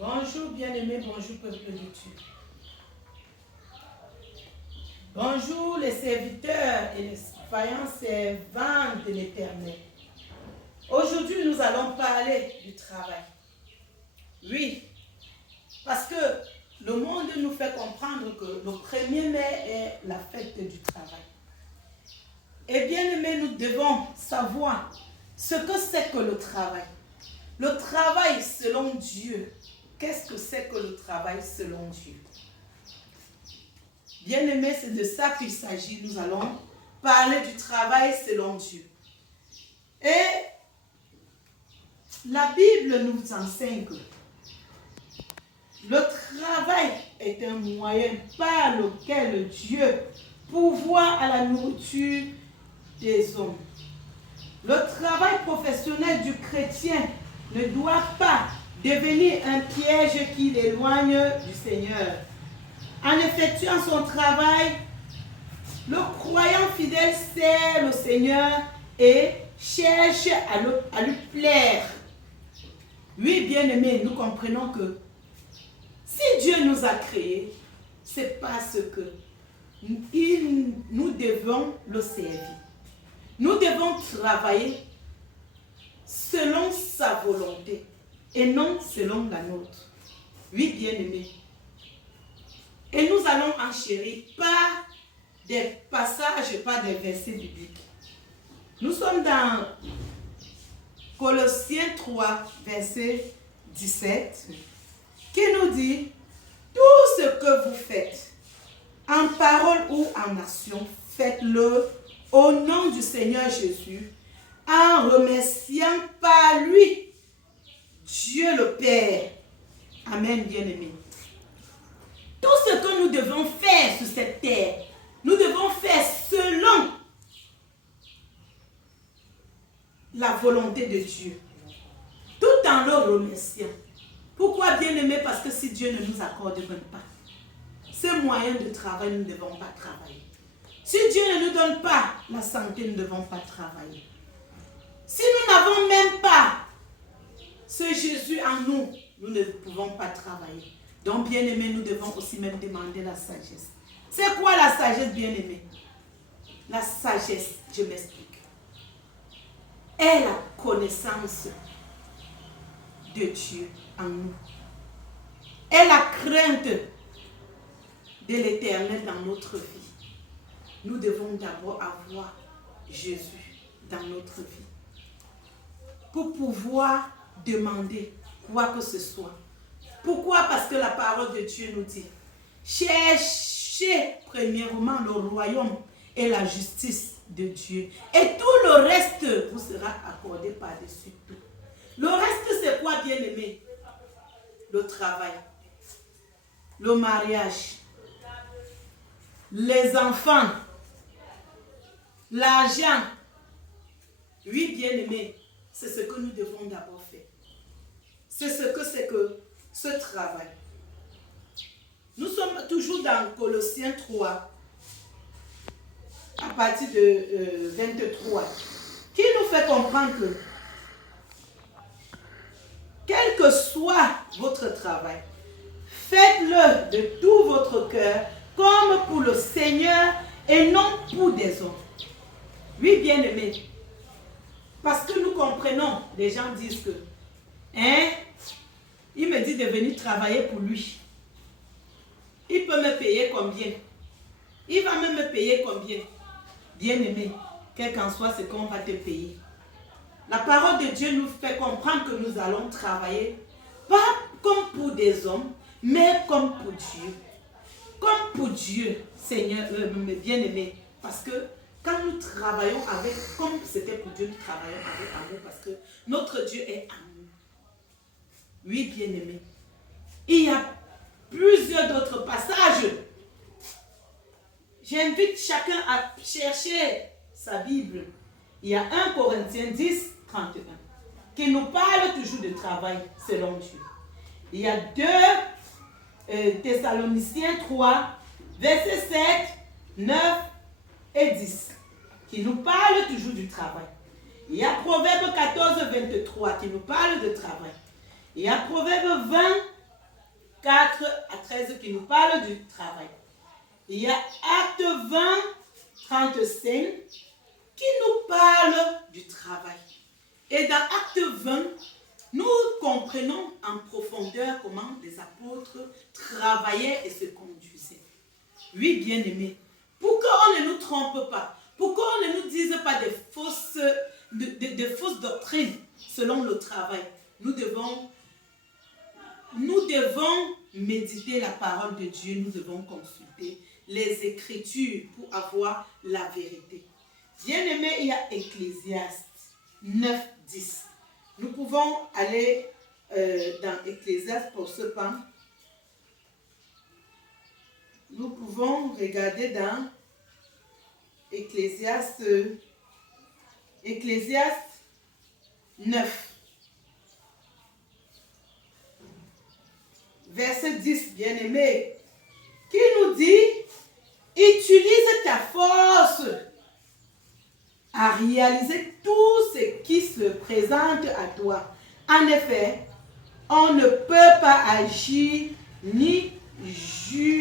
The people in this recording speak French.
Bonjour bien-aimés, bonjour peuple de Dieu. Bonjour les serviteurs et les vaillants servants de l'Éternel. Aujourd'hui, nous allons parler du travail. Oui, parce que le monde nous fait comprendre que le 1er mai est la fête du travail. Et bien aimés, nous devons savoir ce que c'est que le travail. Le travail selon Dieu. Qu'est-ce que c'est que le travail selon Dieu? Bien aimés, c'est de ça qu'il s'agit. Nous allons parler du travail selon Dieu. Et la Bible nous enseigne que le travail est un moyen par lequel Dieu pourvoit à la nourriture des hommes. Le travail professionnel du chrétien ne doit pas devenir un piège qui l'éloigne du Seigneur. En effectuant son travail, le croyant fidèle sert le Seigneur et cherche à lui plaire. Oui, bien-aimés, nous comprenons que si Dieu nous a créés, c'est parce que nous devons le servir. Nous devons travailler selon sa volonté et non selon la nôtre. Oui, bien-aimés. Et nous allons enchérir par des passages, par des versets bibliques. Nous sommes dans Colossiens 3, verset 17, qui nous dit « Tout ce que vous faites, en parole ou en action, faites-le au nom du Seigneur Jésus, en remerciant par lui Dieu le Père. » Amen, bien-aimés. Tout ce que nous devons faire sur cette terre, nous devons faire selon la volonté de Dieu, tout en le remerciant. Pourquoi, bien-aimés? Parce que si Dieu ne nous accorde même pas ce moyen de travail, nous ne devons pas travailler. Si Dieu ne nous donne pas la santé, nous ne devons pas travailler. Si nous n'avons même pas ce Jésus en nous, nous ne pouvons pas travailler. Donc, bien-aimés, nous devons aussi même demander la sagesse. C'est quoi la sagesse, bien-aimés? La sagesse, je m'explique, est la connaissance de Dieu en nous. Est la crainte de l'Éternel dans notre vie. Nous devons d'abord avoir Jésus dans notre vie pour pouvoir demander quoi que ce soit. Pourquoi? Parce que la parole de Dieu nous dit « Cherchez premièrement le royaume et la justice de Dieu. Et tout le reste vous sera accordé par-dessus tout. » Le reste, c'est quoi, bien-aimé? Le travail, le mariage, les enfants, l'argent. Oui, bien-aimé, c'est ce que nous devons d'abord faire. C'est que ce travail. Nous sommes toujours dans Colossiens 3, à partir de 23, qui nous fait comprendre que quel que soit votre travail, faites-le de tout votre cœur, comme pour le Seigneur et non pour des hommes. Oui, bien-aimés, parce que nous comprenons, les gens disent que, il me dit de venir travailler pour lui. Il peut me payer combien? Il va même me payer combien? Bien-aimé, quel qu'en soit ce qu'on va te payer. La parole de Dieu nous fait comprendre que nous allons travailler, pas comme pour des hommes, mais comme pour Dieu. Comme pour Dieu, Seigneur, bien-aimé. Parce que quand nous travaillons avec, comme c'était pour Dieu, nous travaillons avec amour, parce que notre Dieu est amour. Oui, bien-aimé. Il y a plusieurs d'autres passages. J'invite chacun à chercher sa Bible. Il y a 1 Corinthiens 10, 31, qui nous parle toujours de travail selon Dieu. Il y a 2 Thessaloniciens 3, versets 7, 9 et 10, qui nous parle toujours du travail. Il y a Proverbe 14, 23, qui nous parle de travail. Il y a Proverbe 20, 4 à 13 qui nous parle du travail. Il y a Acte 20, 35 qui nous parle du travail. Et dans Acte 20, nous comprenons en profondeur comment les apôtres travaillaient et se conduisaient. Oui, bien-aimés, pourquoi on ne nous trompe pas? Pourquoi on ne nous dise pas de fausses doctrines selon le travail? Nous devons méditer la parole de Dieu, nous devons consulter les Écritures pour avoir la vérité. Bien-aimés, il y a Ecclésiaste 9, 10. Nous pouvons aller dans Ecclésiaste pour ce temps. Nous pouvons regarder dans Ecclésiaste 9. Verset 10, bien-aimé, qui nous dit, utilise ta force à réaliser tout ce qui se présente à toi. En effet, on ne peut pas agir ni juger